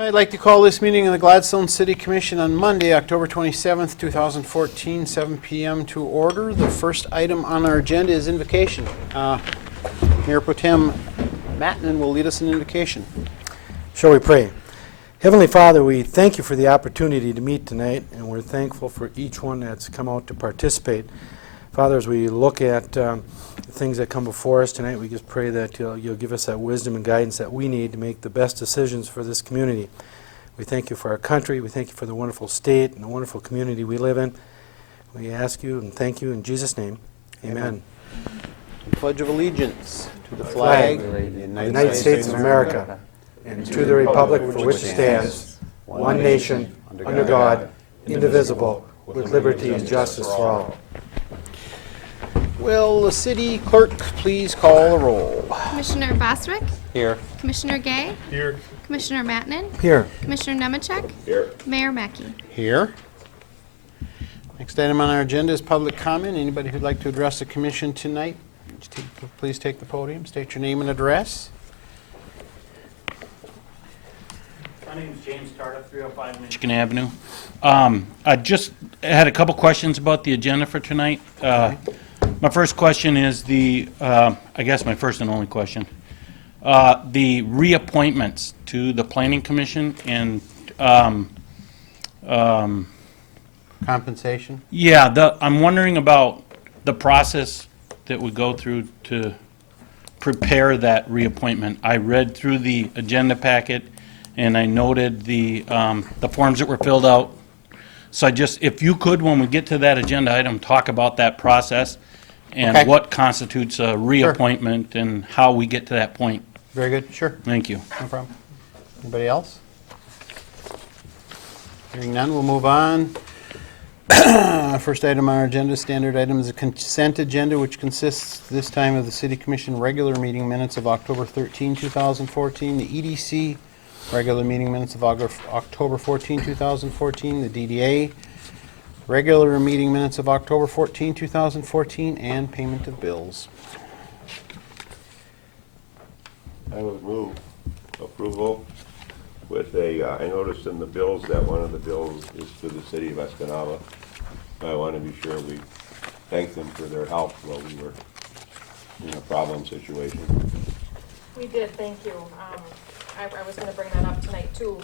I'd like to call this meeting of the Gladstone City Commission on Monday, October 27th, 2014, 7 p.m. to order. The first item on our agenda is invocation. Mayor Pro Tem Mattinen will lead us in invocation. Shall we pray? Heavenly Father, we thank you for the opportunity to meet tonight, and we're thankful for each one that's come out to participate. Father, as we look at the things that come before us tonight, we just pray that you'll give us that wisdom and guidance that we need to make the best decisions for this community. We thank you for our country. We thank you for the wonderful state and the wonderful community we live in. We ask you and thank you in Jesus' name. Amen. Pledge of allegiance to the flag of the United States of America, and to the republic for which it stands, one nation, under God, indivisible, with liberty and justice for all. Will the city clerk please call the roll? Commissioner Bostwick? Here. Commissioner Gay? Here. Commissioner Mattinen? Here. Commissioner Nemechek? Here. Mayor Mackey? Here. Next item on our agenda is public comment. Anybody who'd like to address the commission tonight, please take the podium, state your name and address. My name is James Tardif, 305 Michigan Avenue. I just had a couple questions about the agenda for tonight. My first question is I guess my first and only question, the reappointments to the Planning Commission and Compensation? yeah, I'm wondering about the process that we go through to prepare that reappointment. I read through the agenda packet and I noted the forms that were filled out. So if you could, when we get to that agenda item, talk about that process and Okay. what constitutes a reappointment and how we get to that point. Very good, sure, Thank you. no problem. Anybody else? Hearing none, we'll move on. First item on our agenda, standard item, is a consent agenda, which consists this time of the City Commission regular meeting minutes of October 13, 2014, the EDC regular meeting minutes of October 14, 2014, the DDA regular meeting minutes of October 14, 2014, and payment of bills. I would move approval with I noticed in the bills that one of the bills is to the city of Escanaba. I want to be sure we thank them for their help while we were in a problem situation. We did, thank you. I was going to bring that up tonight too,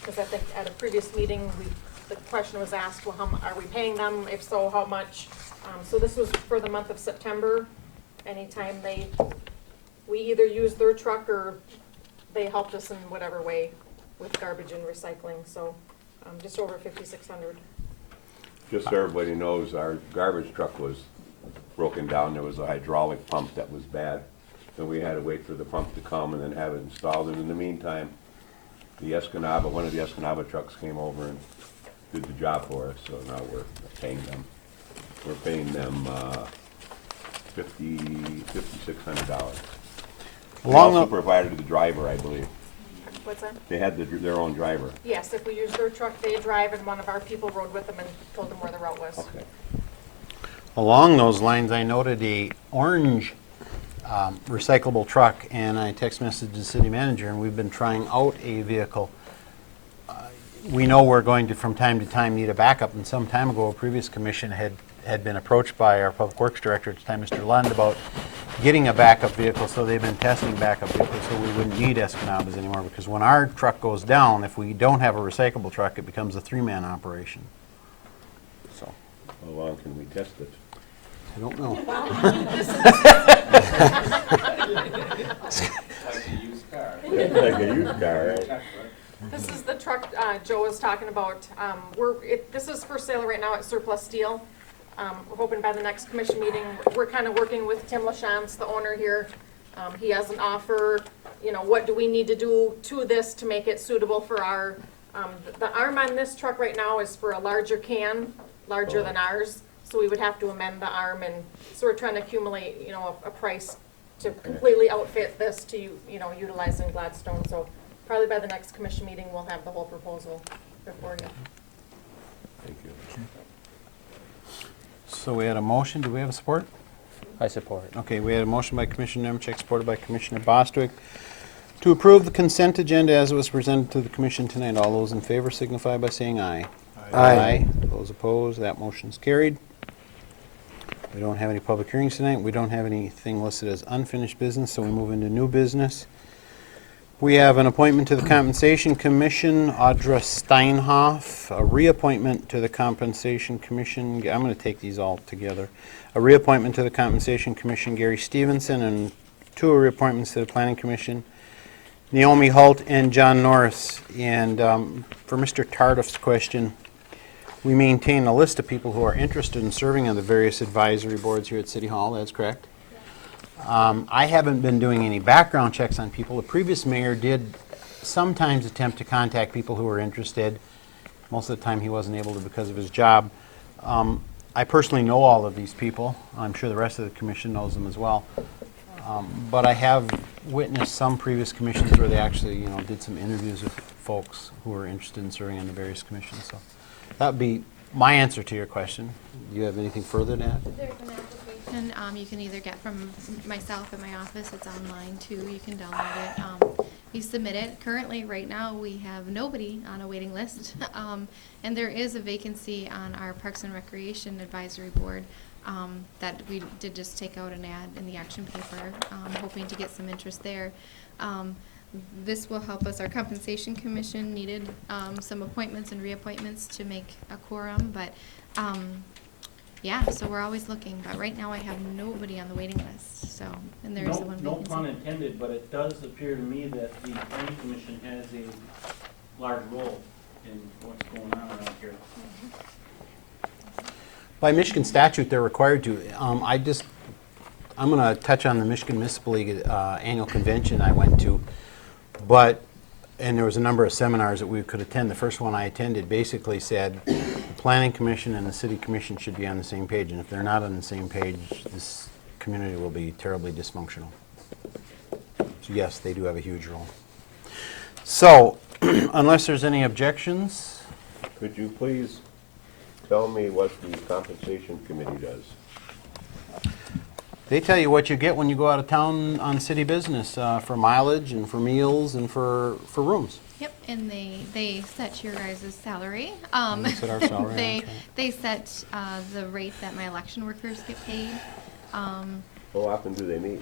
because I think at a previous meeting, the question was asked, well, are we paying them? If so, how much? So this was for the month of September. Anytime we either used their truck or they helped us in whatever way with garbage and recycling. So just over $5,600. Just so everybody knows, our garbage truck was broken down. There was a hydraulic pump that was bad. So we had to wait for the pump to come and then have it installed. And in the meantime, one of the Escanaba trucks came over and did the job for us. So now we're paying them. We're paying them $5,600. They also provided the driver, I believe. What's that? They had their own driver. Yes, if we used their truck, they drive, and one of our people rode with them and told them where the route was. Okay. Along those lines, I noted a orange recyclable truck, and I text messaged the city manager, and we've been trying out a vehicle. We know we're going to, from time to time, need a backup, and some time ago, a previous commission had been approached by our public works director at the time, Mr. Lund, about getting a backup vehicle, so they've been testing backup vehicles, so we wouldn't need Escanabas anymore, because when our truck goes down, if we don't have a recyclable truck, it becomes a three-man operation. So, How long can we test it? I don't know. Like a used car, right? This is the truck Joe was talking about. This is for sale right now at Surplus Steel. We're hoping by the next commission meeting, we're kind of working with Tim LaChance, the owner here. He has an offer, what do we need to do to this to make it suitable for our, the arm on this truck right now is for a larger can, larger than ours. So we would have to amend the arm, and so we're trying to accumulate, a price to completely outfit this to, utilize in Gladstone. So probably by the next commission meeting, we'll have the whole proposal before you. Thank you. So we had a motion. Do we have a support? I support. Okay, we had a motion by Commissioner Nemechek, supported by Commissioner Bostwick. To approve the consent agenda as it was presented to the commission tonight. All those in favor signify by saying aye. Aye. Those opposed, that motion's carried. We don't have any public hearings tonight. We don't have anything listed as unfinished business, so we move into new business. We have an appointment to the Compensation Commission, Audra Steinhoff, a reappointment to the Compensation Commission, I'm going to take these all together. A reappointment to the Compensation Commission, Gary Stevenson, and 2 reappointments to the Planning Commission, Naomi Holt and John Norris. And for Mr. Tardif's question, we maintain a list of people who are interested in serving on the various advisory boards here at City Hall, that's correct? I haven't been doing any background checks on people. The previous mayor did sometimes attempt to contact people who were interested. Most of the time he wasn't able to because of his job. I personally know all of these people. I'm sure the rest of the commission knows them as well. But I have witnessed some previous commissions where they actually, did some interviews with folks who were interested in serving on the various commissions. So that would be my answer to your question. Do you have anything further to add? There's an application you can either get from myself at my office. It's online too. You can download it. You submit it. Currently, right now, we have nobody on a waiting list. And there is a vacancy on our Parks and Recreation Advisory Board that we did just take out an ad in the action paper, hoping to get some interest there. This will help us. Our Compensation Commission needed some appointments and reappointments to make a quorum, but yeah, so we're always looking. But right now I have nobody on the waiting list, so, and there is the one No vacancy. pun intended, but it does appear to me that the planning commission has a large role in what's going on around here. By Michigan statute, they're required to. I'm going to touch on the Michigan Municipal League annual convention I went to, and there was a number of seminars that we could attend. The first one I attended basically said the Planning Commission and the City Commission should be on the same page, and if they're not on the same page, this community will be terribly dysfunctional. So yes, they do have a huge role. So, unless there's any objections, Could you please tell me what the compensation committee does? they tell you what you get when you go out of town on city business for mileage and for meals and for rooms. Yep, and they set your guys' salary. They set our salary, They, okay. they set the rate that my election workers get paid. How often do they meet?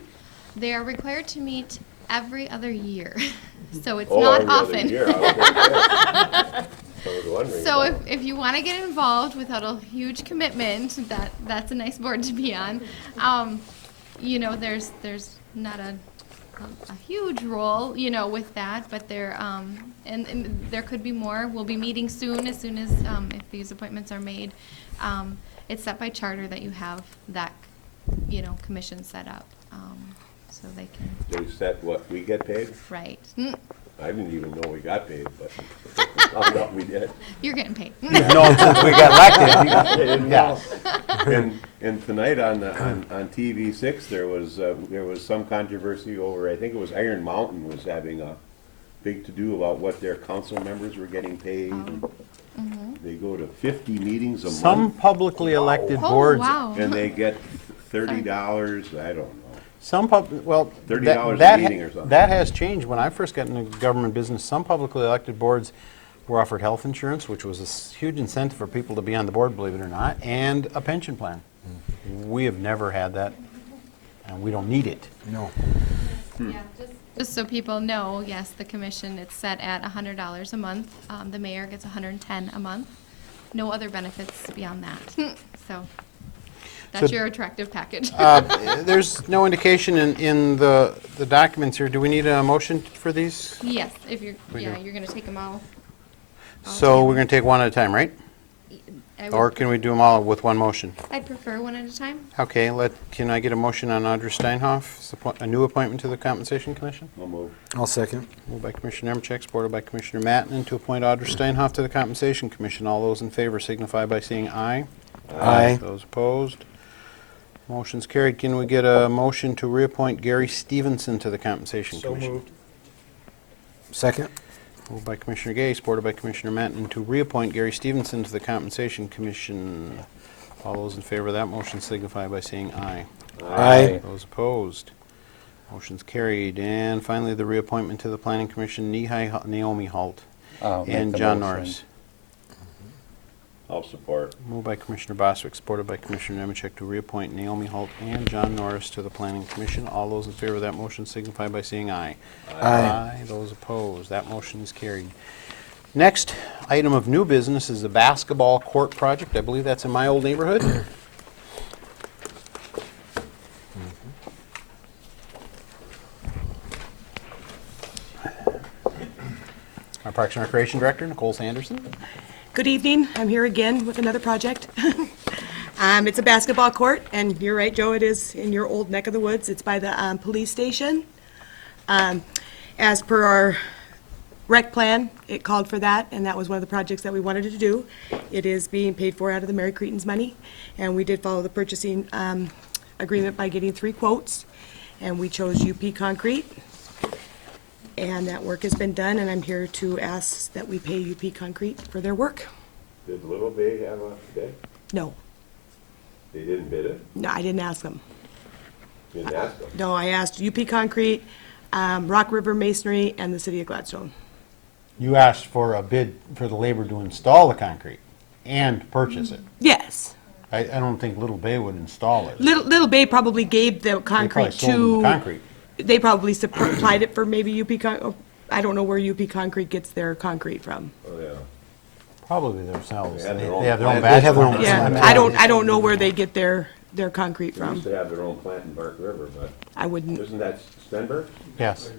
They are required to meet every other year, so it's Oh, not every other often. year, I was gonna say. I was wondering. So about it. if you want to get involved without a huge commitment, that's a nice board to be on. There's not a huge role, with that, but there and there could be more. We'll be meeting as soon as if these appointments are made. It's set by charter that you have that, commission set up, so they can They set what we get paid? right. I didn't even know we got paid, but I thought we did. You're getting paid. You've known since we got elected. I didn't Yeah. know. And tonight on TV6, there was some controversy over, I think it was Iron Mountain was having a big to-do about what their council members were getting paid. They go to 50 meetings a Some month, publicly elected Oh, boards. wow. and they get $30, I don't know. $30 $30 a meeting or something. That has changed. When I first got into government business, some publicly elected boards were offered health insurance, which was a huge incentive for people to be on the board, believe it or not, and a pension plan. We have never had that, and we don't need it. No. Just so people know, yes, the commission, it's set at $100 a month. The mayor gets $110 a month. No other benefits beyond that. So that's So- your attractive package. There's no indication in the documents here. Do we need a motion for these? Yes, if you're, We do. you're gonna take them all. So we're going to take one at a time, right? I Or would- can we do them all with one motion? I'd prefer one at a time. Okay, can I get a motion on Audra Steinhoff, a new appointment to the Compensation Commission? I'll move. I'll second. Moved by Commissioner Nemecheck, supported by Commissioner Mattinen to appoint Audra Steinhoff to the Compensation Commission. All those in favor signify by saying aye. Aye. Those opposed? Motion's carried. Can we get a motion to reappoint Gary Stevenson to the Compensation Commission? Second. Moved by Commissioner Gay, supported by Commissioner Mattinen to reappoint Gary Stevenson to the Compensation Commission. All those in favor of that motion signify by saying aye. Aye. Those opposed? Motion's carried. And finally, the reappointment to the Planning Commission, Naomi Holt I'll make and the John motion. Norris. I'll support. Moved by Commissioner Bostwick, supported by Commissioner Nemecheck to reappoint Naomi Holt and John Norris to the Planning Commission. All those in favor of that motion signify by saying aye. Aye. Those opposed, that motion is carried. Next item of new business is the basketball court project. I believe that's in my old neighborhood. Our Parks and Recreation Director, Nicole Sanderson. Good evening. I'm here again with another project. It's a basketball court, and you're right, Joe, it is in your old neck of the woods. It's by the police station. As per our rec plan, it called for that, and that was one of the projects that we wanted to do. It is being paid for out of the Mary Cretin's money, and we did follow the purchasing agreement by getting 3 quotes, and we chose UP Concrete. And that work has been done, and I'm here to ask that we pay UP Concrete for their work. Did Little Bay have a bid? No, They didn't bid it? no, I didn't ask them. Didn't ask them? No, I asked UP Concrete, Rock River Masonry, and the City of Gladstone. You asked for a bid for the labor to install the concrete and purchase it. Yes. I don't think Little Bay would install it. Little Bay probably gave the They probably concrete sold them to. the concrete. They probably supplied it for maybe I don't know where UP Concrete gets their concrete from. Oh, yeah. Probably themselves. They have They their own have their own plant. batch They have their own plant. Yeah, I don't know where they get their concrete They from. used to have their own plant in Bark River, but I wouldn't, isn't that Stenberg? Yes.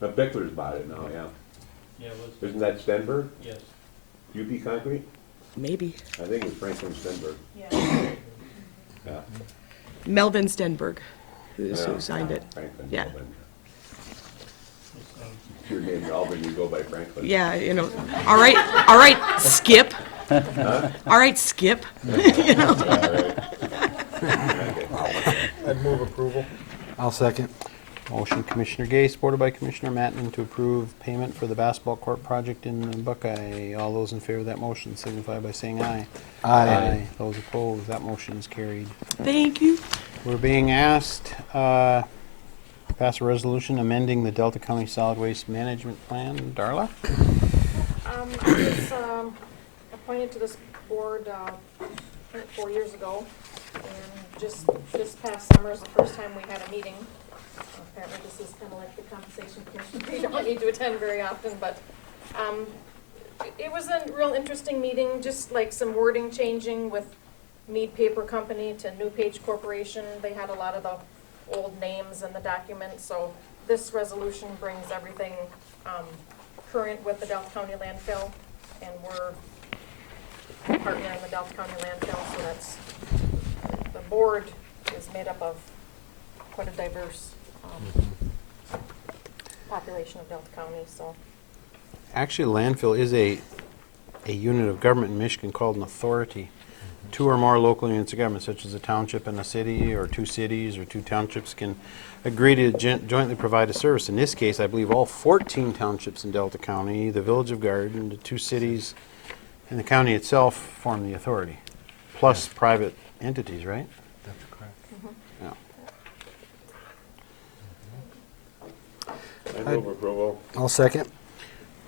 But Bickler's bought it now, yeah. Yeah, it was, Isn't that Stenberg? yes. UP Concrete? maybe. I think it was Franklin Stenberg. Yeah. Melvin Stenberg, who's Yeah. who signed it. Franklin. Yeah. Melvin. Your name Melvin, you go by Franklin. Yeah, all right, Skip. All right, Skip. I'd move approval. I'll second. Motion Commissioner Gay, supported by Commissioner Mattman to approve payment for the basketball court project in Buckeye. All those in favor of that motion signify by saying aye. Aye. Those opposed, that motion is carried. Thank you. We're being asked pass a resolution amending the Delta County Solid Waste Management Plan. Darla? I was appointed to this board, I think 4 years ago, and just this past summer is the first time we had a meeting. Apparently this is kind of like the compensation commission, we don't need to attend very often, but it was a real interesting meeting, just like some wording changing with Mead Paper Company to New Page Corporation. They had a lot of the old names in the document, so this resolution brings everything current with the Delta County landfill, and we're partnering in the Delta County landfill, so that's, the board is made up of quite a diverse population of Delta County, so. Actually, landfill is a unit of government in Michigan called an authority. 2 or more local units of government, such as a township and a city, or 2 cities or 2 townships, can agree to jointly provide a service. In this case, I believe all 14 townships in Delta County, the Village of Garden, the 2 cities, and the county itself form the authority, plus private entities, right? That's correct. Yeah. I move approval. I'll second.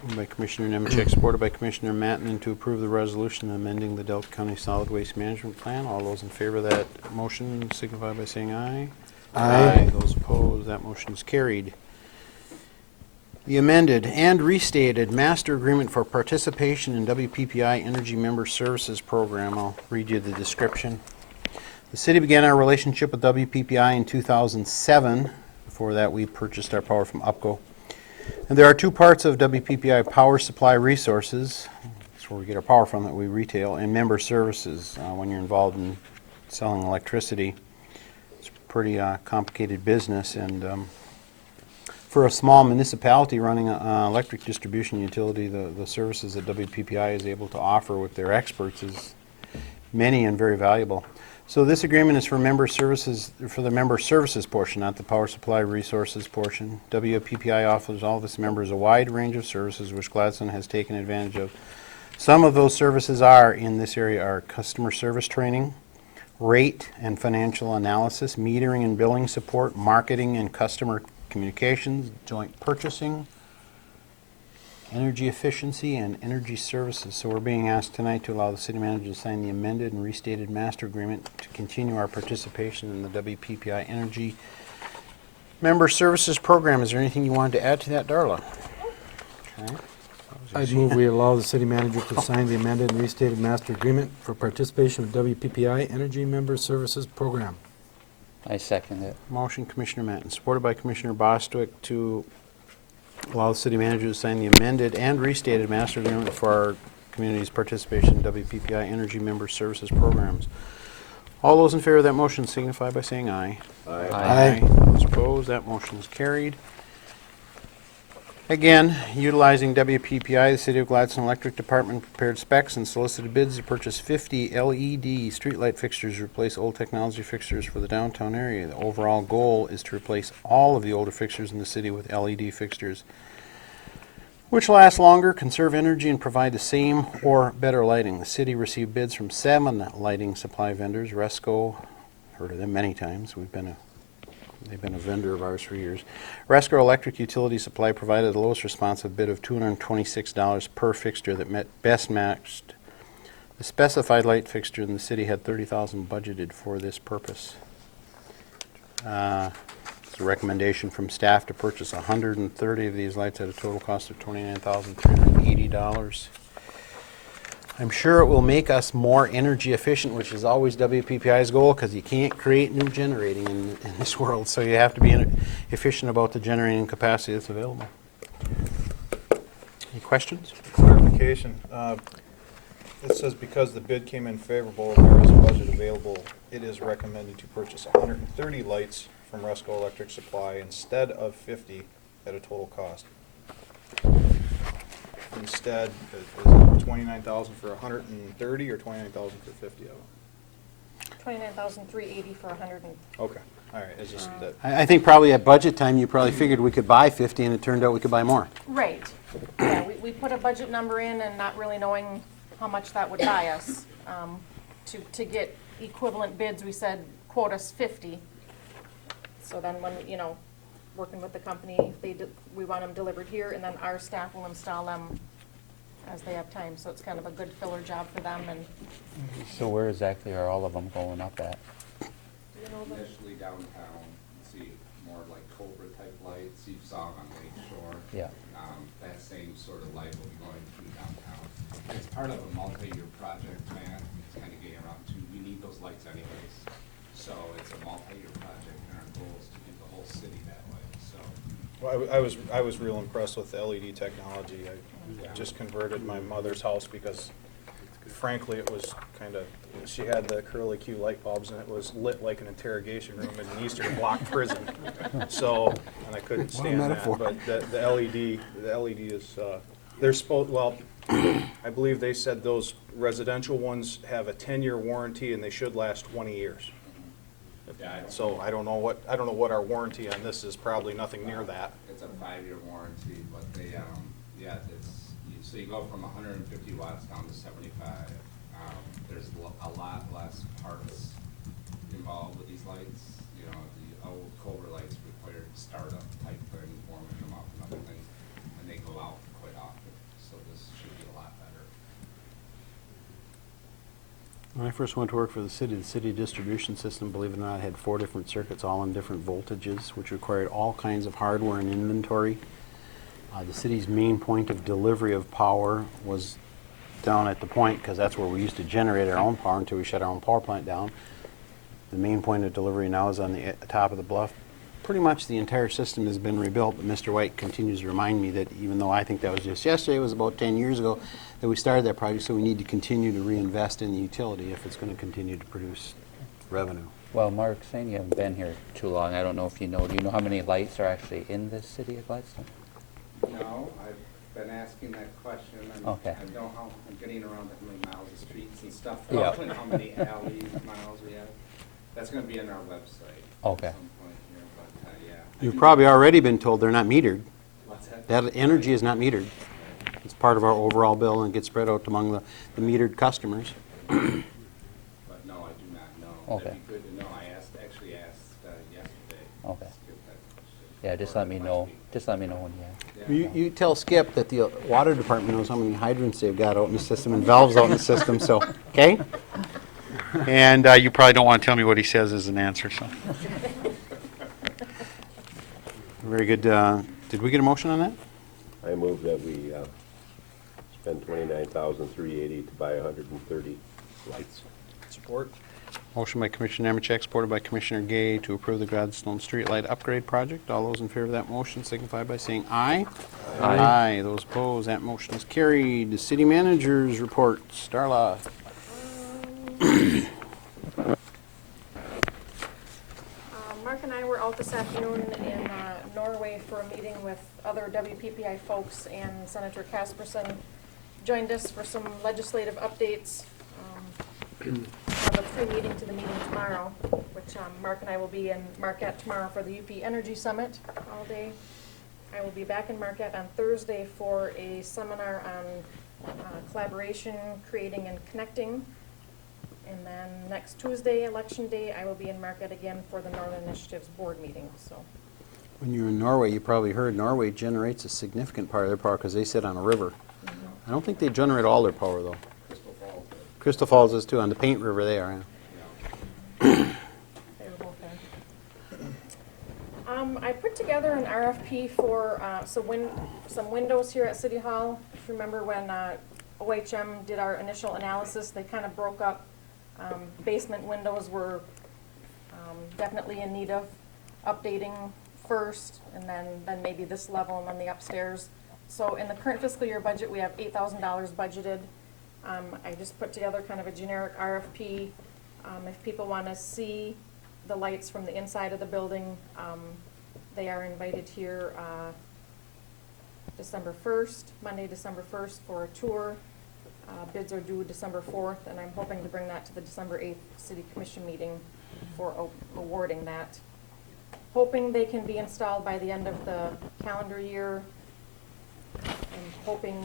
Moved by Commissioner Nemecheck, supported by Commissioner Mattman to approve the resolution amending the Delta County Solid Waste Management Plan. All those in favor of that motion signify by saying aye. Aye. Those opposed, that motion is carried. The amended and restated master agreement for participation in WPPI Energy Member Services Program. I'll read you the description. The city began our relationship with WPPI in 2007. Before that, we purchased our power from UPCO. And there are 2 parts of WPPI: power supply resources, that's where we get our power from that we retail, and member services. When you're involved in selling electricity, it's a pretty complicated business, and for a small municipality running an electric distribution utility, the services that WPPI is able to offer with their experts is many and very valuable. So this agreement is for member services, for the member services portion, not the power supply resources portion. WPPI offers all of its members a wide range of services which Gladstone has taken advantage of. Some of those services are, in this area, are customer service training, rate and financial analysis, metering and billing support, marketing and customer communications, joint purchasing, energy efficiency, and energy services. So we're being asked tonight to allow the city manager to sign the amended and restated master agreement to continue our participation in the WPPI Energy Member Services Program. Is there anything you wanted to add to that, Darla? Okay. I'd move we allow the city manager to sign the amended and restated master agreement for participation with WPPI Energy Member Services Program. I second it. Motion, Commissioner Matten, supported by Commissioner Bostwick to allow the city manager to sign the amended and restated master agreement for our community's participation in WPPI Energy Member Services Programs. All those in favor of that motion signify by saying aye. Aye. Those opposed, that motion is carried. Again, utilizing WPPI, the City of Gladstone Electric Department prepared specs and solicited bids to purchase 50 LED streetlight fixtures to replace old technology fixtures for the downtown area. The overall goal is to replace all of the older fixtures in the city with LED fixtures, which last longer, conserve energy, and provide the same or better lighting. The city received bids from 7 lighting supply vendors. Resco, heard of them many times. They've been a vendor of ours for years. Resco Electric Utility Supply provided the lowest responsive bid of $226 per fixture that best matched the specified light fixture, and the city had $30,000 budgeted for this purpose. It's a recommendation from staff to purchase 130 of these lights at a total cost of $29,380. I'm sure it will make us more energy efficient, which is always WPPI's goal, because you can't create new generating in this world, so you have to be efficient about the generating capacity that's available. Any questions? Clarification. It says because the bid came in favorable and there is a budget available, it is recommended to purchase 130 lights from Resco Electric Supply instead of 50 at a total cost. Instead, is it 29,000 for 130 or 29,000 for 50 of them? 29,380 for 100 and, Okay, all right, it's just that, I think probably at budget time, you probably figured we could buy 50, and it turned out we could buy more. right. Yeah, we put a budget number in and not really knowing how much that would buy us. To get equivalent bids, we said, quote us 50. So then when, working with the company, we want them delivered here, and then our staff will install them as they have time. So it's kind of a good filler job for them, and So where exactly are all of them going up at? Initially downtown, see more like Cobra type lights, you saw them on Lake Shore. Yeah. That same sort of light will be going through downtown. It's part of a multi-year project, man, it's kind of getting around to, we need those lights anyways. So it's a multi-year project, and our goal is to do the whole city that way, so. well, I was real impressed with the LED technology. I just converted my mother's house because frankly, it was kind of, she had the curly Q light bulbs and it was lit like an interrogation room in an Eastern Bloc prison. So, and I couldn't stand that, metaphor. but the LED is, they're well, I believe they said those residential ones have a 10-year warranty and they should last 20 years. So I don't know what our warranty on this is, probably nothing near that. It's a 5-year warranty, but they, so you go from 150 watts down to 75. There's a lot less parts involved with these lights. The old Cobra lights required startup type thing, warming them up and other things, and they go out quite often. So this should be a lot better. When I first went to work for the city distribution system, believe it or not, had 4 different circuits, all in different voltages, which required all kinds of hardware and inventory. The city's main point of delivery of power was down at the point, because that's where we used to generate our own power until we shut our own power plant down. The main point of delivery now is on the top of the bluff. Pretty much the entire system has been rebuilt, but Mr. White continues to remind me that even though I think that was just yesterday, it was about 10 years ago that we started that project, so we need to continue to reinvest in the utility if it's going to continue to produce revenue. Well, Mark, saying you haven't been here too long, I don't know if you know, do you know how many lights are actually in the city of Gladstone? No, I've been asking that question. Okay. I know how, I'm getting around how many miles of streets and stuff. Yeah. And how many alley miles we have. That's gonna be on our website. Okay. At some point here, but, yeah. You've probably already been told they're not metered. What's that? That energy is not metered. It's part of our overall bill and gets spread out among the metered customers. But no, I do not know. Okay. that'd be good to know. I actually asked yesterday. Okay. Skip that question. Yeah, just let me know, when you have. You tell Skip that the water department knows how many hydrants they've got out in the system and valves out in the system, so, okay? And you probably don't want to tell me what he says as an answer, so. Very good. Did we get a motion on that? I move that we spend $29,380 to buy 130 lights. Support? Motion by Commissioner Nemetchek, supported by Commissioner Gay to approve the Gladstone Streetlight Upgrade Project. All those in favor of that motion signify by saying aye. Aye. Those opposed, that motion is carried. The city manager's report. Starla. Mark and I were out this afternoon in Norway for a meeting with other WPPI folks, and Senator Casperson joined us for some legislative updates. Have a pre-meeting to the meeting tomorrow, which Mark and I will be in Marquette tomorrow for the UP Energy Summit all day. I will be back in Marquette on Thursday for a seminar on collaboration, creating, and connecting. And then next Tuesday, Election Day, I will be in Marquette again for the Northern Initiatives Board meeting, so. When you're in Norway, you probably heard Norway generates a significant part of their power because they sit on a river. I don't think they generate all their power, though. Crystal Falls is too, on the Paint River they are. They were both there. I put together an RFP for some windows here at City Hall. If you remember when OHM did our initial analysis, they kind of broke up. Basement windows were definitely in need of updating first, and then maybe this level, and then the upstairs. So in the current fiscal year budget, we have $8,000 budgeted. I just put together kind of a generic RFP. If people want to see the lights from the inside of the building, they are invited here December 1st, Monday, December 1st for a tour. Bids are due December 4th, and I'm hoping to bring that to the December 8th City Commission meeting for awarding that. Hoping they can be installed by the end of the calendar year, and hoping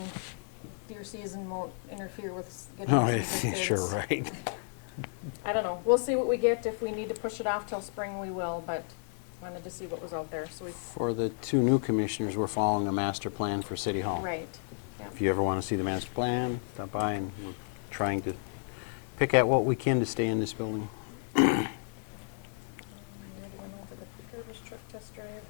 deer season won't interfere with getting Oh, some good sure, bids. right. I don't know. We'll see what we get. If we need to push it off till spring, we will, but wanted to see what was out there, so we, For the two new commissioners, we're following a master plan for City Hall. right. Yeah. If you ever want to see the master plan, stop by, and we're trying to pick at what we can to stay in this building. We already went over the garbage truck test drive.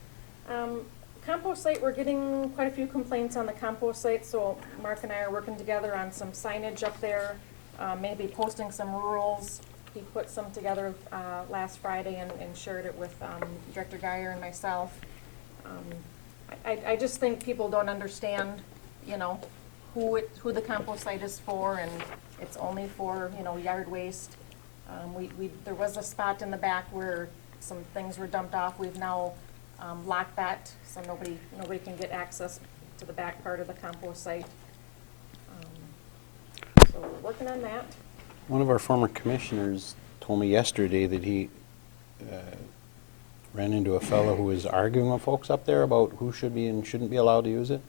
Compost site, we're getting quite a few complaints on the compost site, so Mark and I are working together on some signage up there, maybe posting some rules. He put some together last Friday and shared it with Director Geyer and myself. I just think people don't understand, you know, who the compost site is for, and it's only for, you know, yard waste. There was a spot in the back where some things were dumped off. We've now locked that, so nobody can get access to the back part of the compost site. So we're working on that. One of our former commissioners told me yesterday that he ran into a fellow who was arguing with folks up there about who should be and shouldn't be allowed to use it.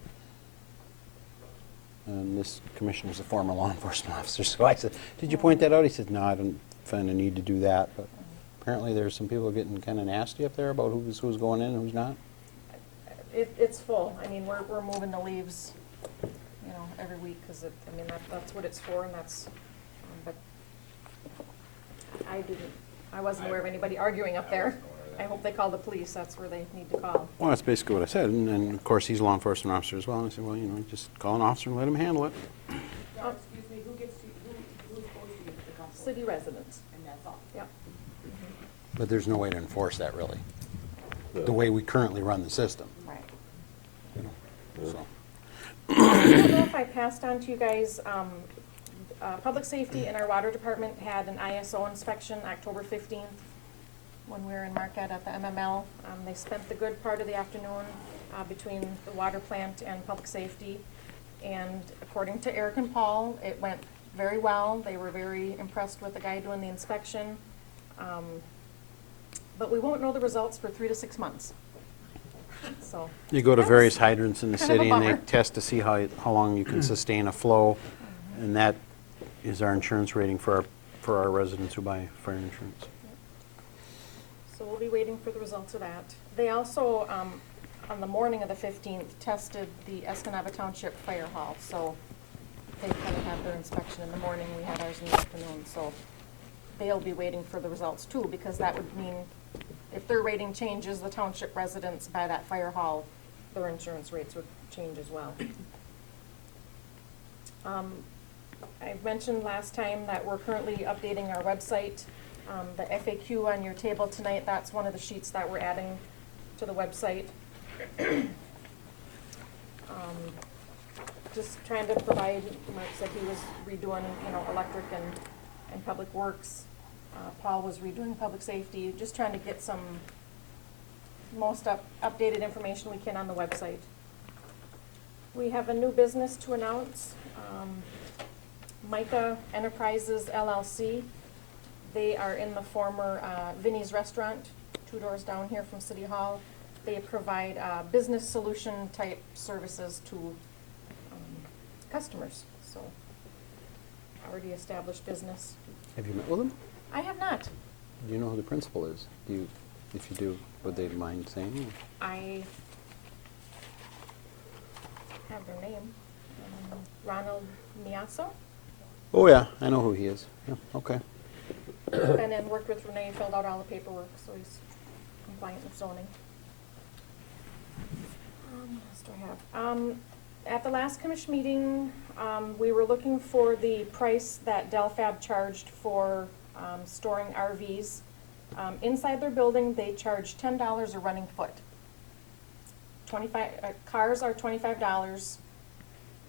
And this commissioner's a former law enforcement officer, so I said, "Did you point that out?" He said, "No, I don't find a need to do that." But apparently there's some people getting kind of nasty up there about who's going in and who's not. It's full. I mean, we're moving the leaves, you know, every week, because that's what it's for, and that's, but I wasn't aware of anybody arguing up there. I hope they call the police. That's where they need to call. Well, that's basically what I said. And of course, he's a law enforcement officer as well. And I said, well, you know, just call an officer and let him handle it. Excuse me, who's supposed to get the compost? City residents. And that's all? Yep. But there's no way to enforce that, really, the way we currently run the system. Right. So. I don't know if I passed on to you guys, Public Safety in our water department had an ISO inspection October 15th when we were in Marquette at the MML. They spent the good part of the afternoon between the water plant and Public Safety. And according to Eric and Paul, it went very well. They were very impressed with the guy doing the inspection. But we won't know the results for 3 to 6 months. So. You go to That various was hydrants in the kind of a city and they bummer. test to see how long you can sustain a flow. And that is our insurance rating for our residents who buy fire insurance. So we'll be waiting for the results of that. They also, on the morning of the 15th, tested the Escanaba Township Fire Hall. So they kind of had their inspection in the morning, we had ours in the afternoon. So they'll be waiting for the results too, because that would mean if their rating changes, the township residents by that fire hall, their insurance rates would change as well. I mentioned last time that we're currently updating our website. The FAQ on your table tonight, that's one of the sheets that we're adding to the website. Just trying to provide, Mark said he was redoing, electric and public works. Paul was redoing public safety, just trying to get some most updated information we can on the website. We have a new business to announce. Micah Enterprises LLC. They are in the former Vinnie's Restaurant, 2 doors down here from City Hall. They provide business solution type services to customers, so already established business. Have you met with them? I have not. Do you know who the principal is? If you do, would they mind saying? I have their name. Ronald Miasso. Oh, yeah, I know who he is. Yeah, okay. And then worked with Renee, filled out all the paperwork, so he's compliant with zoning. What else do I have? At the last commission meeting, we were looking for the price that Delfab charged for storing RVs. Inside their building, they charge $10 a running foot. Cars are $25.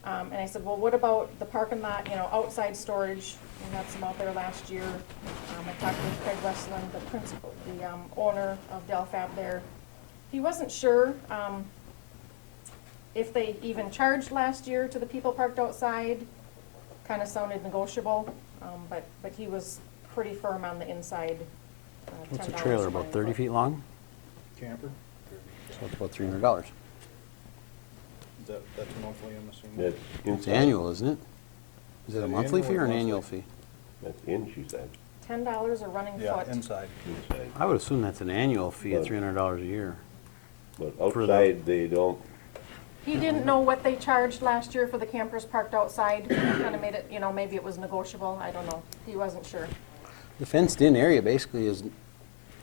And I said, well, what about the parking lot, outside storage? We had some out there last year. I talked with Craig Westland, the principal, the owner of Delfab there. He wasn't sure if they even charged last year to the people parked outside. Kind of sounded negotiable, but he was pretty firm on the inside. What's a $10 trailer, a about running 30 foot. feet long? Camper? So it's about $300. That's monthly, I'm assuming? It's annual, isn't it? Is it a Is it monthly annual fee or or an monthly? annual fee? That's in, she said. $10 a running Yeah, foot. inside. Inside. I would assume that's an annual fee of But- $300 a year. But For the- outside, they don't, He didn't know what they charged last year for the campers parked outside. Kind of made it, maybe it was negotiable. I don't know. He wasn't sure. The fenced-in area basically is,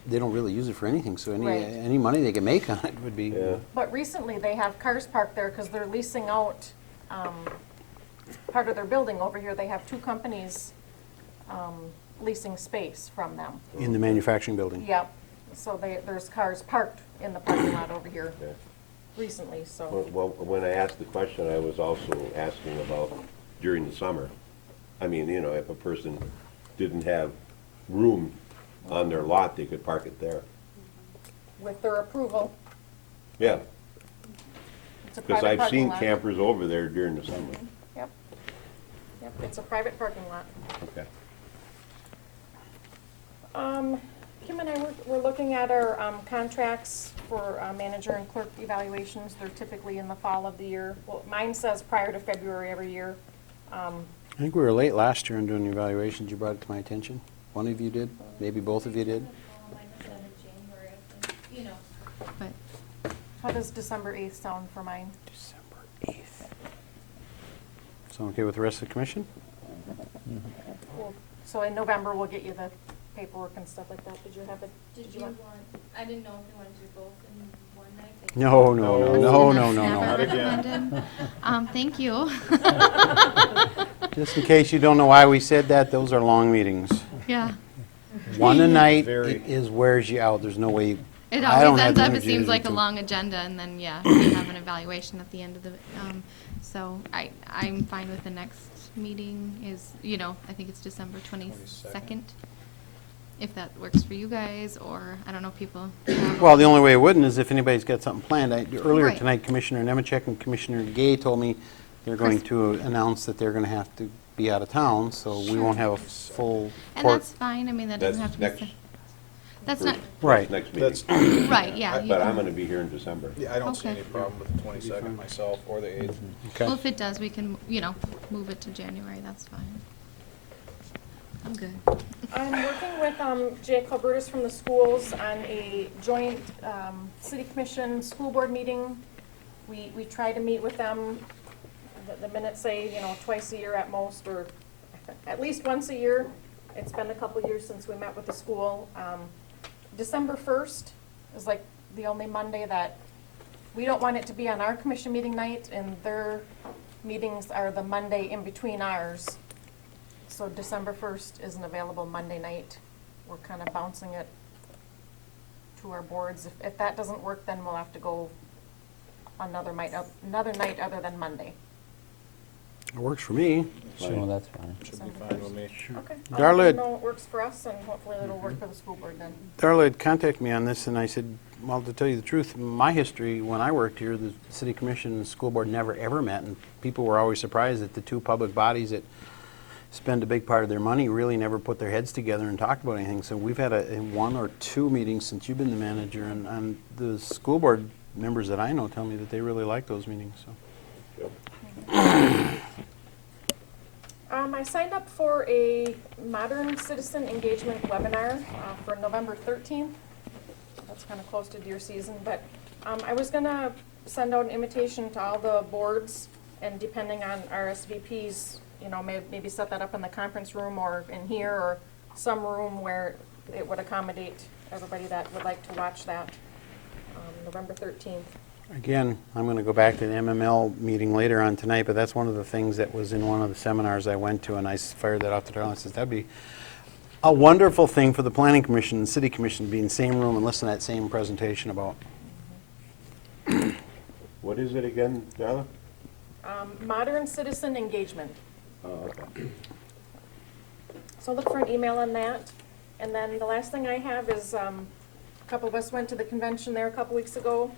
they don't really use it for anything, so Right. any money they can make on it would be. yeah. But recently, they have cars parked there because they're leasing out part of their building over here. They have 2 companies leasing space from them. In the manufacturing building. Yep. So there's cars parked in the parking lot over here Yeah. recently, so. Well, when I asked the question, I was also asking about during the summer. I mean, if a person didn't have room on their lot, they could park it there. With their approval, Yeah, it's a because private I've parking seen lot. campers over there during the summer. Yep. Yep, it's a private parking lot. Okay. Kim and I were looking at our contracts for manager and clerk evaluations. They're typically in the fall of the year. Well, mine says prior to February every year. I think we were late last year in doing the evaluations. You brought it to my attention. One of you did, maybe both of you did. But How does December 8th sound for mine? December 8th. Sound okay with the rest of the commission? So in November, we'll get you the paperwork and stuff like that. Did you have it? did you want, I didn't know if you wanted to do both in one night. No, no, no, no, no, no, Never no. Not again. recommended. Thank you. Just in case you don't know why we said that, those are long meetings. Yeah. One a night, Very. it is wears you out. There's no way. It I don't always have ends the up, it energy to seems do like a two. long agenda, and then, yeah, we have an evaluation at the end of the, so I'm fine with the next meeting is, I think it's December 22nd. If that works for you guys, or, I don't know, people. Well, the only way it wouldn't is if anybody's got something planned. Earlier Right. tonight, Commissioner Nemechek and Commissioner Gay told me they're going to announce that they're going to have to be out of town, so we won't have a full And court. that's fine, I mean, that That's doesn't have to be. next. That's not, Right. Next That's, meeting. right, yeah. you But I'm can- gonna be here in December. yeah, I don't see Okay. any problem with the 22nd myself or the 8th. Well, Okay. if it does, we can, move it to January, that's fine. I'm good. I'm working with with Jay Albertus from the schools on a joint city commission, school board meeting. We try to meet with them, the minutes say, twice a year at most, or at least once a year. It's been a couple years since we met with the school. December 1st is like the only Monday that, we don't want it to be on our commission meeting night, and their meetings are the Monday in between ours. So December 1st isn't available Monday night. We're kind of bouncing it to our boards. If that doesn't work, then we'll have to go another night other than Monday. It works for me. Sure, that's fine. Should be fine with me. Okay. Darla- I'll let them know it works for us, and hopefully it'll work for the school board then. Darla had contacted me on this, and I said, well, to tell you the truth, my history, when I worked here, the city commission and school board never, ever met, and people were always surprised that the two public bodies that spend a big part of their money really never put their heads together and talked about anything. So we've had one or two meetings since you've been the manager, and the school board members that I know tell me that they really like those meetings, so. I signed up for a modern citizen engagement webinar for November 13th. That's kind of close to deer season, but I was gonna send out an invitation to all the boards, and depending on RSVPs, maybe set that up in the conference room or in here, or some room where it would accommodate everybody that would like to watch that, November 13th. Again, I'm going to go back to the MML meeting later on tonight, but that's one of the things that was in one of the seminars I went to, and I fired that off to Darla and says, that'd be a wonderful thing for the planning commission and city commission to be in the same room and listen to that same presentation about. What is it again, Darla? Modern citizen engagement. Oh, okay. So look for an email on that. And then the last thing I have is, a couple of us went to the convention there a couple weeks ago.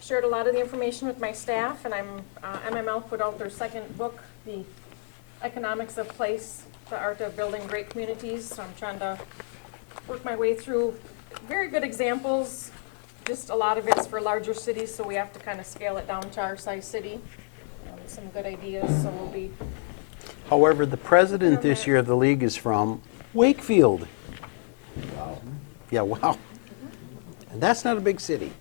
Shared a lot of the information with my staff, and MML put out their second book, The Economics of Place, The Art of Building Great Communities. So I'm trying to work my way through very good examples. Just a lot of it's for larger cities, so we have to kind of scale it down to our size city. Some good ideas, so we'll be. However, the president this year of the league is from Wakefield. Wow. Yeah, wow. And that's not a big city.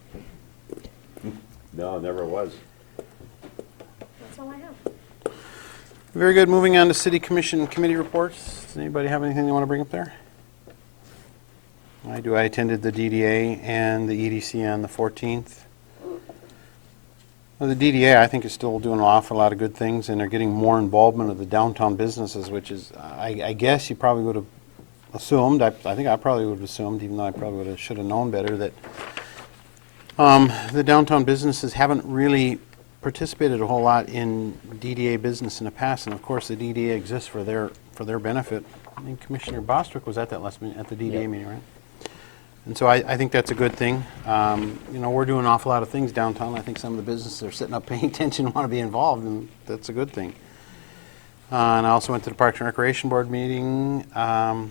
No, never was. That's all I have. Very good. Moving on to city commission committee reports. Does anybody have anything they want to bring up there? I do. I attended the DDA and the EDC on the 14th. Well, the DDA, I think, is still doing an awful lot of good things, and they're getting more involvement of the downtown businesses, which is, I guess you probably would have assumed, I think I probably would have assumed, even though I probably should have known better, that the downtown businesses haven't really participated a whole lot in DDA business in the past, and of course the DDA exists for their benefit. I think Commissioner Bostwick was at that last meeting, at the DDA meeting, right? And so I think that's a good thing. We're doing an awful lot of things downtown. I think some of the businesses are sitting up paying attention and want to be involved, and that's a good thing. And I also went to the Parks and Recreation Board meeting. I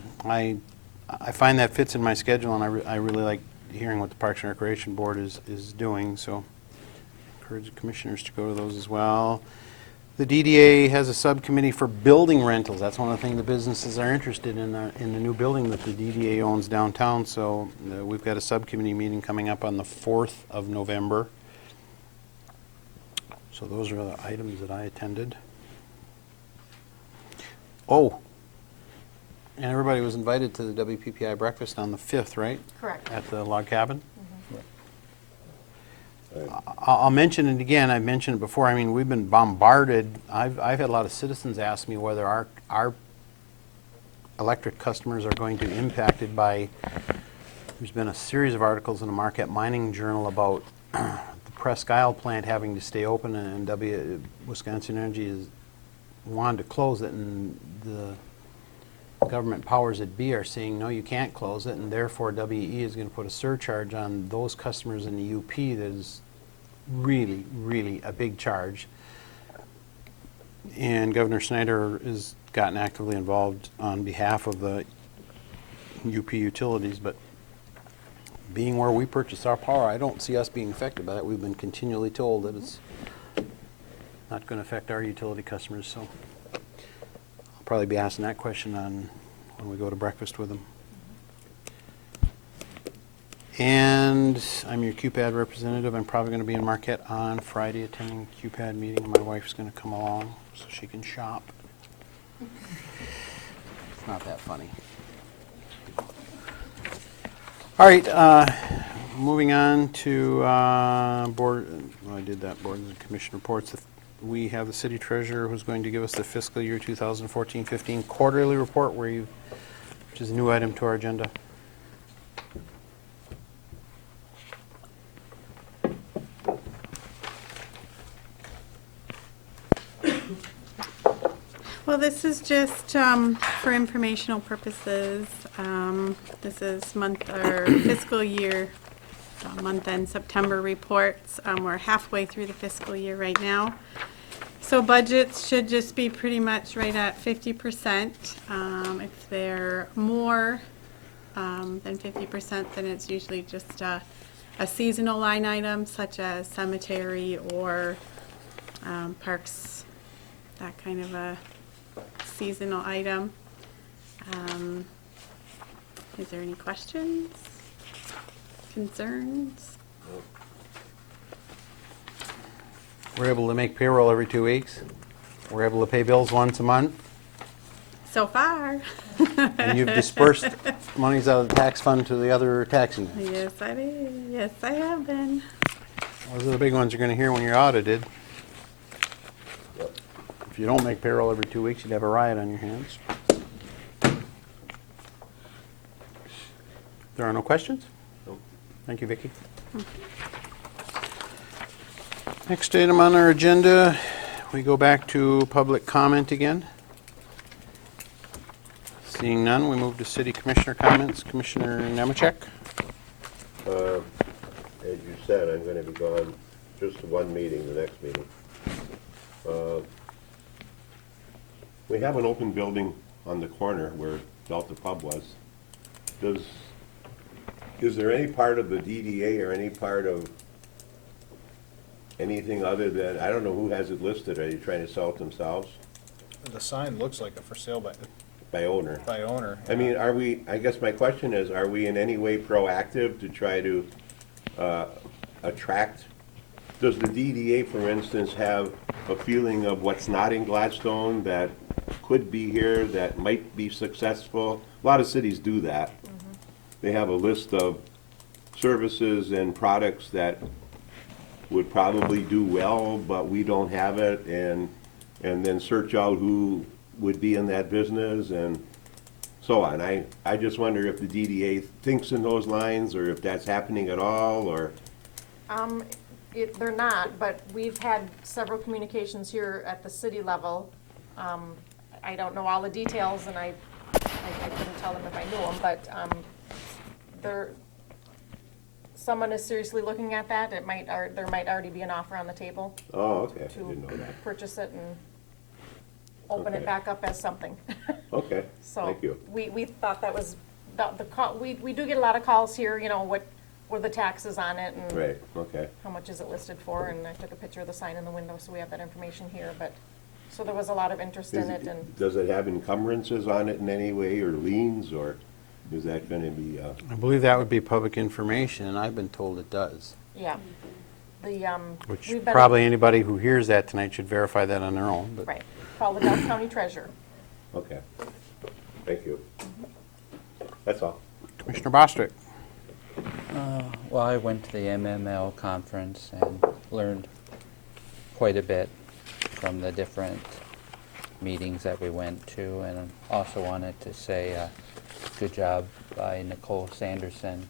find that fits in my schedule, and I really like hearing what the Parks and Recreation Board is doing, so I encourage the commissioners to go to those as well. The DDA has a subcommittee for building rentals. That's one of the things the businesses are interested in the new building that the DDA owns downtown, so we've got a subcommittee meeting coming up on the 4th of November. So those are the items that I attended. Oh, and everybody was invited to the WPPI breakfast on the 5th, right? Correct. At the log cabin? I'll mention it again. I've mentioned it before. I mean, we've been bombarded. I've had a lot of citizens ask me whether our electric customers are going to be impacted by, there's been a series of articles in the Marquette Mining Journal about the Presque Isle plant having to stay open, and Wisconsin Energy is wanted to close it, and the government powers that be are saying, no, you can't close it, and therefore WE is going to put a surcharge on those customers in the UP that is really, really a big charge. And Governor Snyder has gotten actively involved on behalf of the UP utilities, but being where we purchase our power, I don't see us being affected by that. We've been continually told that it's not going to affect our utility customers, so I'll probably be asking that question on when we go to breakfast with them. And I'm your QPAD representative. I'm probably going to be in Marquette on Friday attending a QPAD meeting. My wife's going to come along so she can shop. It's not that funny. All right, moving on to board. Well, I did that. Board and commission reports. We have the city treasurer who's going to give us the fiscal year 2014-15 quarterly report, which is a new item to our agenda. Well, this is just for informational purposes. This is our fiscal year, month-end September reports. We're halfway through the fiscal year right now. So budgets should just be pretty much right at 50%. If they're more than 50%, then it's usually just a seasonal line item, such as cemetery or parks, that kind of a seasonal item. Is there any questions, concerns? We're able to make payroll every 2 weeks. We're able to pay bills once a month. So far. And you've dispersed monies out of the tax fund to the other tax units. Yes, I did. Yes, I have been. Those are the big ones you're going to hear when you're audited. If you don't make payroll every 2 weeks, you'd have a riot on your hands. There are no questions? Nope. Thank you, Vicki. Next item on our agenda, we go back to public comment again. Seeing none, we move to city commissioner comments. Commissioner Nemechek. As you said, I'm gonna be gone just one meeting, the next meeting. We have an open building on the corner where Delta Pub was. Is there any part of the DDA or any part of anything other than, I don't know who has it listed, are you trying to sell it themselves? The sign looks like a for sale By owner? by owner. I mean, I guess my question is, are we in any way proactive to try to attract? Does the DDA, for instance, have a feeling of what's not in Gladstone that could be here, that might be successful? A lot of cities do that. They have a list of services and products that would probably do well, but we don't have it, and then search out who would be in that business and so on. I just wonder if the DDA thinks in those lines, or if that's happening at all, or, They're not, but we've had several communications here at the city level. I don't know all the details, and I couldn't tell them if I knew them, but someone is seriously looking at that. There might already be an offer on the table oh, okay, I to didn't know that. purchase it and open it Okay. back up as something. Okay, So thank you. we thought that was, the call, we do get a lot of calls here, you know, what were the taxes on it and Right, okay. how much is it listed for, and I took a picture of the sign in the window, so we have that information here, but, so there was a lot of interest in it, and Does it have encumbrances on it in any way, or liens, or is that gonna be, I believe that would be public information, and I've been told it does. yeah. Which We've been- probably anybody who hears that tonight should verify that on their own. But Right, call the Delta County Treasurer. okay. Thank you. That's all. Commissioner Bostrick. Well, I went to the MML conference and learned quite a bit from the different meetings that we went to, and I also wanted to say good job by Nicole Sanderson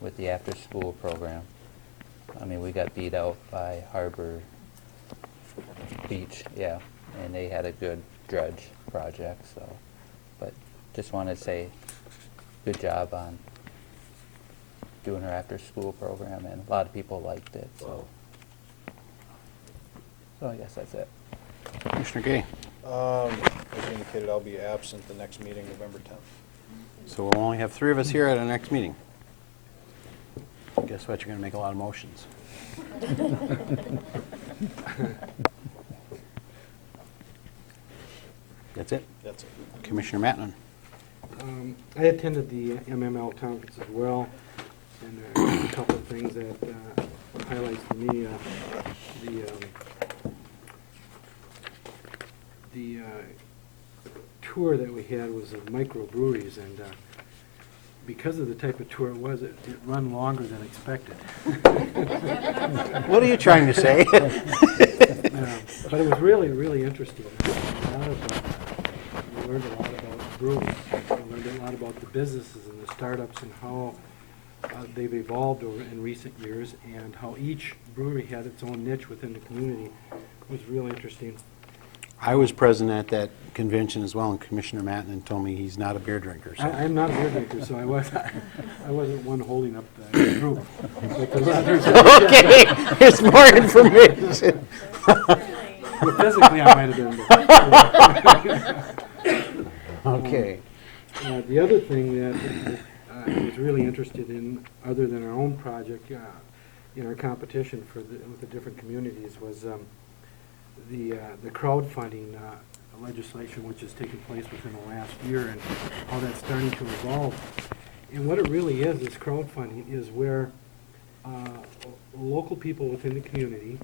with the after-school program. I mean, we got beat out by Harbor Beach, yeah, and they had a good dredge project, so, but just wanted to say good job on doing her after-school program, and a lot of people liked it, so. So I guess that's it. Commissioner Gay. As indicated, I'll be absent the next meeting, November 10th. So we'll only have 3 of us here at our next meeting. Guess what? You're going to make a lot of motions. That's it. That's it. Commissioner Matnan. I attended the MML conference as well, and a couple of things that highlights to me, the tour that we had was of microbreweries, and because of the type of tour it was, it ran longer than expected. What are you trying to say? But it was really, really interesting. We learned a lot about brewing. We learned a lot about the businesses and the startups and how they've evolved in recent years, and how each brewery had its own niche within the community. It was really interesting. I was present at that convention as well, and Commissioner Mattinen told me he's not a beer drinker. So. I'm not a beer drinker, so I wasn't one holding up the group. But there's others. Okay, here's more information. Well, physically, I might have been. Okay. The other thing that I was really interested in, other than our own project, in our competition with the different communities, was the crowdfunding legislation, which has taken place within the last year, and how that's starting to evolve. And what it really is crowdfunding is where local people within the community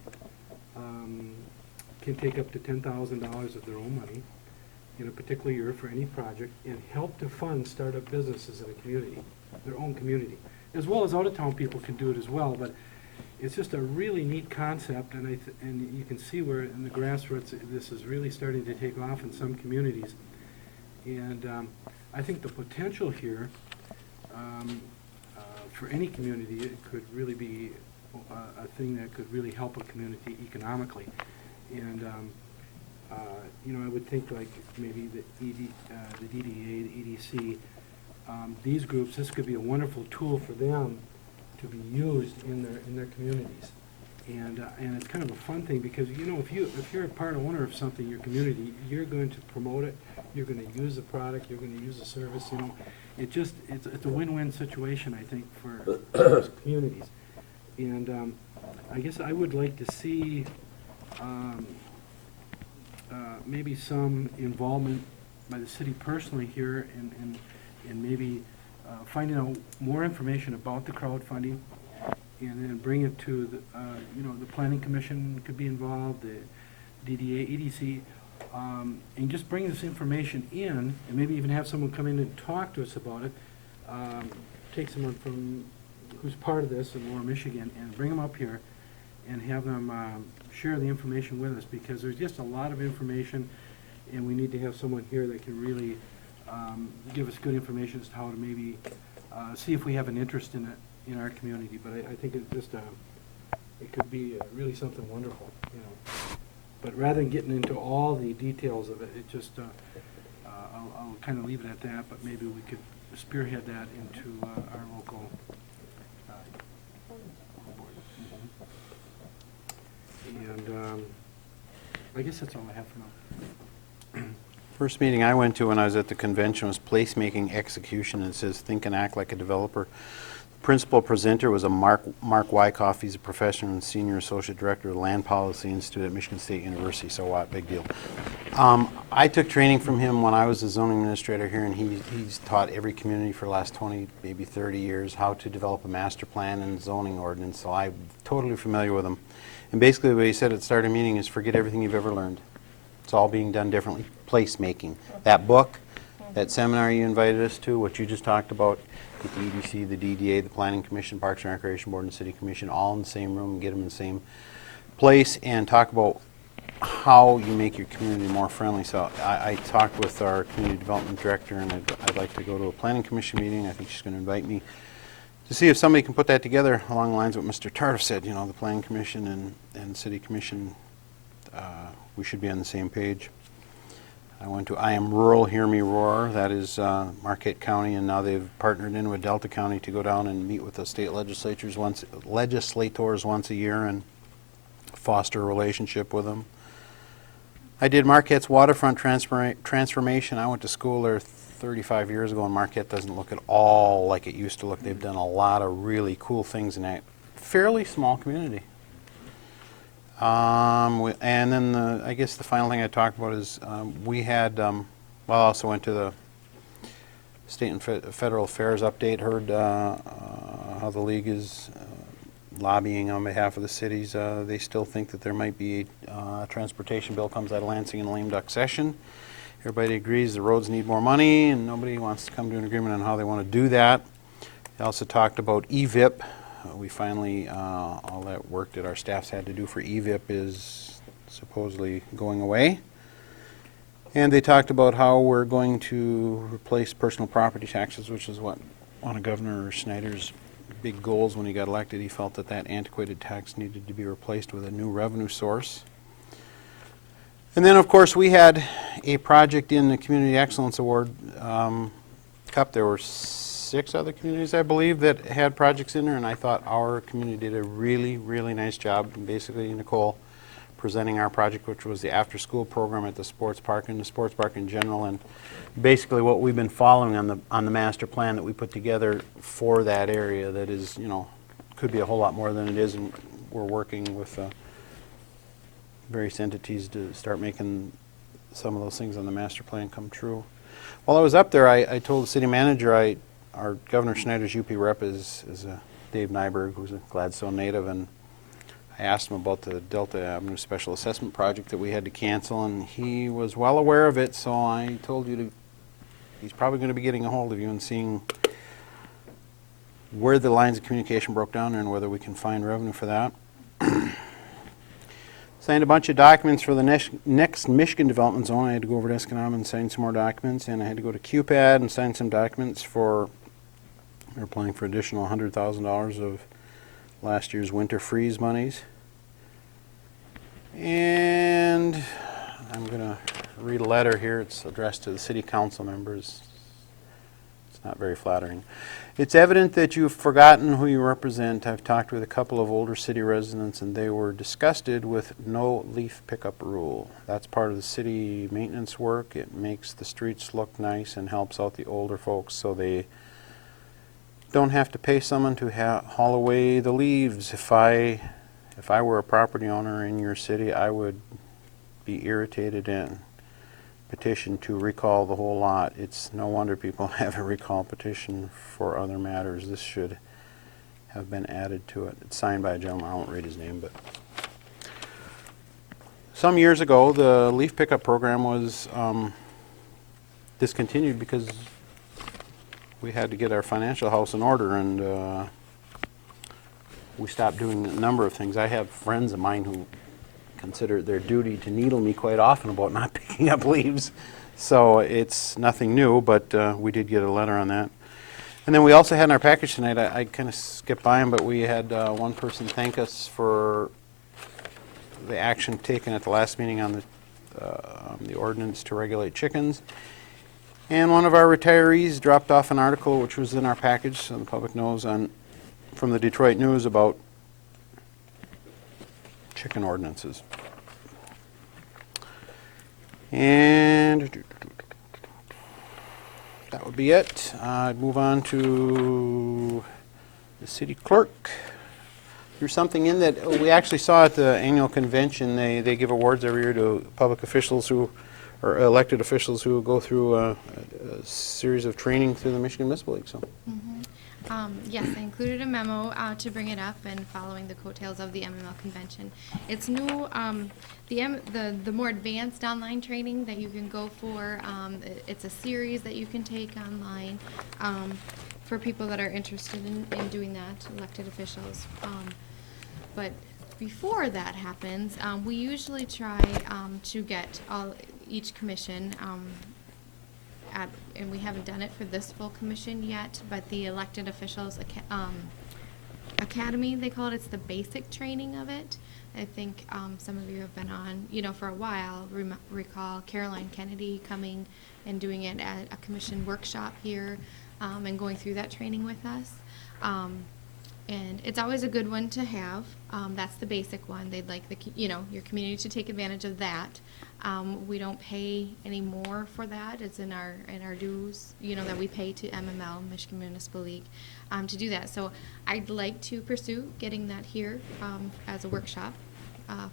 can take up to $10,000 of their own money in a particular year for any project and help to fund startup businesses in a community, their own community. As well as out-of-town people can do it as well, but it's just a really neat concept, and you can see where in the grassroots this is really starting to take off in some communities. And I think the potential here for any community, it could really be a thing that could really help a community economically. And I would think like maybe the DDA, the EDC, these groups, this could be a wonderful tool for them to be used in their communities. And it's kind of a fun thing because, if you're a part owner of something in your community, you're going to promote it, you're going to use the product, you're going to use the service, it's a win-win situation, I think, for those communities. And I guess I would like to see maybe some involvement by the city personally here and maybe finding out more information about the crowdfunding, and then bring it to the Planning Commission could be involved, the DDA, EDC, and just bring this information in, and maybe even have someone come in and talk to us about it. Take someone who's part of this in Lower Michigan and bring them up here and have them share the information with us, because there's just a lot of information, and we need to have someone here that can really give us good information as to how to maybe see if we have an interest in it in our community. But I think it could be really something wonderful, But rather than getting into all the details of it, I'll kind of leave it at that. But maybe we could spearhead that into our local board. And I guess that's all I have for now. First meeting I went to when I was at the convention was placemaking execution. It says think and act like a developer. The principal presenter was a Mark Wyckoff. He's a professor and senior associate director of the Land Policy Institute at Michigan State University. So what? Big deal. I took training from him when I was the zoning administrator here, and he's taught every community for the last 20, maybe 30 years how to develop a master plan and zoning ordinance. So I'm totally familiar with him. And basically what he said at the start of the meeting is forget everything you've ever learned. It's all being done differently. Placemaking. That book, that seminar you invited us to, what you just talked about, get the EDC, the DDA, the Planning Commission, Parks and Recreation Board, and City Commission all in the same room, and get them in the same place, and talk about how you make your community more friendly. So I talked with our community development director, and I'd like to go to a Planning Commission meeting. I think she's going to invite me to see if somebody can put that together along the lines of what Mr. Tardif said. The Planning Commission and City Commission, we should be on the same page. I went to I Am Rural, Hear Me Roar. That is Marquette County, and now they've partnered in with Delta County to go down and meet with the state legislators once a year and foster a relationship with them. I did Marquette's waterfront transformation. I went to school there 35 years ago, and Marquette doesn't look at all like it used to look. They've done a lot of really cool things in that fairly small community. And then I guess the final thing I talked about is we had, I also went to the state and federal affairs update. Heard how the league is lobbying on behalf of the cities. They still think that there might be a transportation bill comes out of Lansing in the lame duck session. Everybody agrees the roads need more money, and nobody wants to come to an agreement on how they want to do that. They also talked about EVIP. We finally, all that work that our staffs had to do for EVIP is supposedly going away. And they talked about how we're going to replace personal property taxes, which is what one of Governor Snyder's big goals when he got elected. He felt that that antiquated tax needed to be replaced with a new revenue source. And then, of course, we had a project in the Community Excellence Award Cup. There were 6 other communities, I believe, that had projects in there, and I thought our community did a really, really nice job. Basically, Nicole presenting our project, which was the after-school program at the sports park and the sports park in general, and basically what we've been following on the master plan that we put together for that area. That is, you know, could be a whole lot more than it is, and we're working with various entities to start making some of those things on the master plan come true. While I was up there, I told the city manager, our Governor Schneider's UP rep is Dave Nyberg, who's a Gladstone native, and I asked him about the Delta Avenue Special Assessment Project that we had to cancel, and he was well aware of it, so I told you he's probably going to be getting a hold of you and seeing where the lines of communication broke down and whether we can find revenue for that. Signed a bunch of documents for the next Michigan Development Zone. I had to go over to Escanaba and sign some more documents, and I had to go to QPAD and sign some documents for, they're applying for additional $100,000 of last year's winter freeze monies. And I'm going to read a letter here. It's addressed to the city council members. It's not very flattering. It's evident that you've forgotten who you represent. I've talked with a couple of older city residents, and they were disgusted with no leaf pickup rule. That's part of the city maintenance work. It makes the streets look nice and helps out the older folks so they don't have to pay someone to haul away the leaves. If I were a property owner in your city, I would be irritated and petition to recall the whole lot. It's no wonder people have a recall petition for other matters. This should have been added to it. It's signed by a gentleman. I won't read his name, but some years ago, the leaf pickup program was discontinued because we had to get our financial house in order, and we stopped doing a number of things. I have friends of mine who consider it their duty to needle me quite often about not picking up leaves. So it's nothing new, but we did get a letter on that. And then we also had in our package tonight, I kind of skipped by them, but we had one person thank us for the action taken at the last meeting on the ordinance to regulate chickens. And one of our retirees dropped off an article, which was in our package, so the public knows, from the Detroit News about chicken ordinances. And that would be it. I'd move on to the city clerk. There's something in that we actually saw at the annual convention. They give awards every year to public officials or elected officials who go through a series of training through the Michigan Municipal League. So. Yes, I included a memo to bring it up and following the coattails of the MML convention. It's new, the more advanced online training that you can go for. It's a series that you can take online for people that are interested in doing that, elected officials. But before that happens, we usually try to get each commission and we haven't done it for this full commission yet, but the elected officials academy, they call it. It's the basic training of it. I think some of you have been on, for a while. Recall Caroline Kennedy coming and doing it at a commission workshop here and going through that training with us. And it's always a good one to have. That's the basic one. They'd like your community to take advantage of that. We don't pay any more for that. It's in our dues, that we pay to MML, Michigan Municipal League, to do that. So I'd like to pursue getting that here as a workshop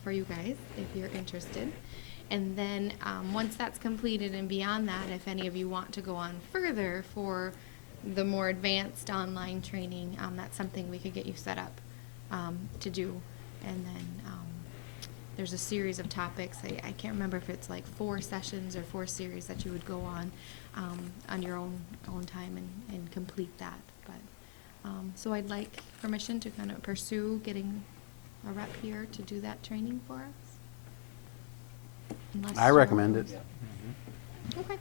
for you guys if you're interested. And then, once that's completed and beyond that, if any of you want to go on further for the more advanced online training, that's something we could get you set up to do. And then there's a series of topics. I can't remember if it's like 4 sessions or 4 series that you would go on your own time and complete that. But so I'd like permission to kind of pursue getting a rep here to do that training for us. Unless I you- recommend it. Okay.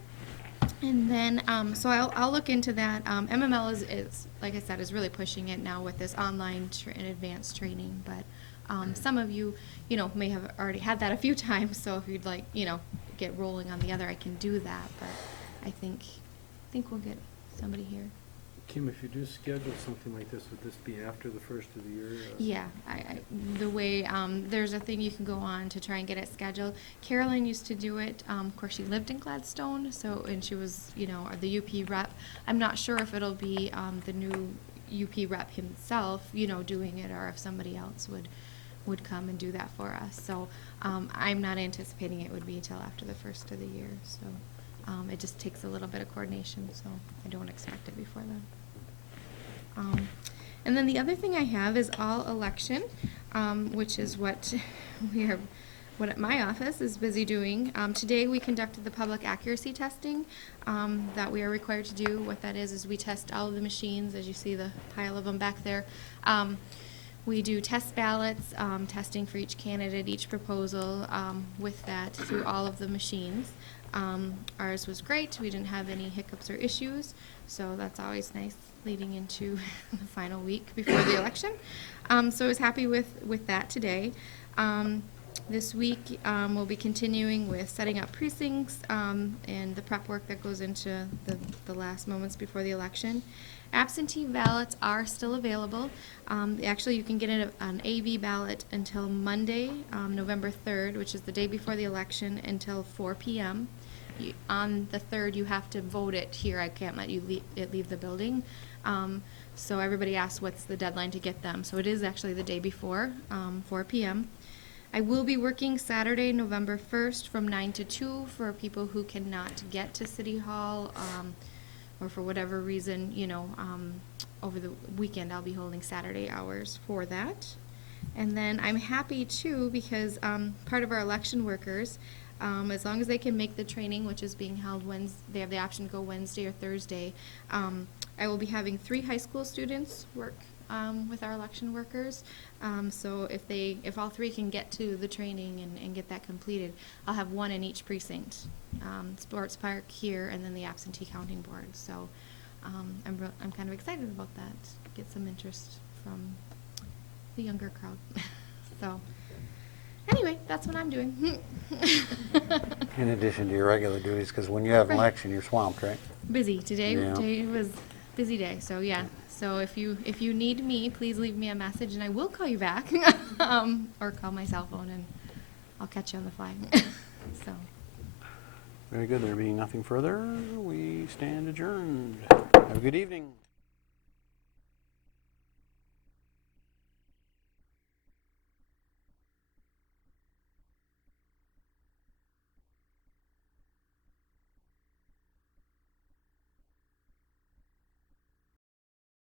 And then, so I'll look into that. MML is, like I said, is really pushing it now with this online and advanced training. But some of you, may have already had that a few times. So if you'd like, get rolling on the other, I can do that. But I think we'll get somebody here. Kim, if you do schedule something like this, would this be after the first of the year? Yeah, the way, there's a thing you can go on to try and get it scheduled. Carolyn used to do it. Of course, she lived in Gladstone, and she was, the UP rep. I'm not sure if it'll be the new UP rep himself, doing it, or if somebody else would come and do that for us. So I'm not anticipating it would be until after the first of the year. So it just takes a little bit of coordination, so I don't expect it before then. And then the other thing I have is all election, which is what what my office is busy doing. Today we conducted the public accuracy testing that we are required to do. What that is we test all of the machines, as you see the pile of them back there. We do test ballots, testing for each candidate, each proposal, with that through all of the machines. Ours was great. We didn't have any hiccups or issues, so that's always nice leading into the final week before the election. So I was happy with that today. This week we'll be continuing with setting up precincts and the prep work that goes into the last moments before the election. Absentee ballots are still available. Actually, you can get an AV ballot until Monday, November 3rd, which is the day before the election, until 4 p.m. On the 3rd, you have to vote it here. I can't let you leave the building. So everybody asks what's the deadline to get them. So it is actually the day before, 4 p.m. I will be working Saturday, November 1st from 9 to 2 for people who cannot get to City Hall or for whatever reason, over the weekend I'll be holding Saturday hours for that. And then I'm happy too because part of our election workers, as long as they can make the training, which is being held Wednesday, they have the option to go Wednesday or Thursday. I will be having 3 high school students work with our election workers. So if all 3 can get to the training and get that completed, I'll have 1 in each precinct, sports park here, and then the absentee counting board. So I'm kind of excited about that. Get some interest from the younger crowd. So anyway, that's what I'm doing. In addition to your regular duties, because when you have an Right. election, you're swamped, right? Busy today. Yeah. Today was busy day. So yeah. So if you need me, please leave me a message and I will call you back, or call my cell phone and I'll catch you on the fly. So. Very good. There being nothing further, we stand adjourned. Have a good evening.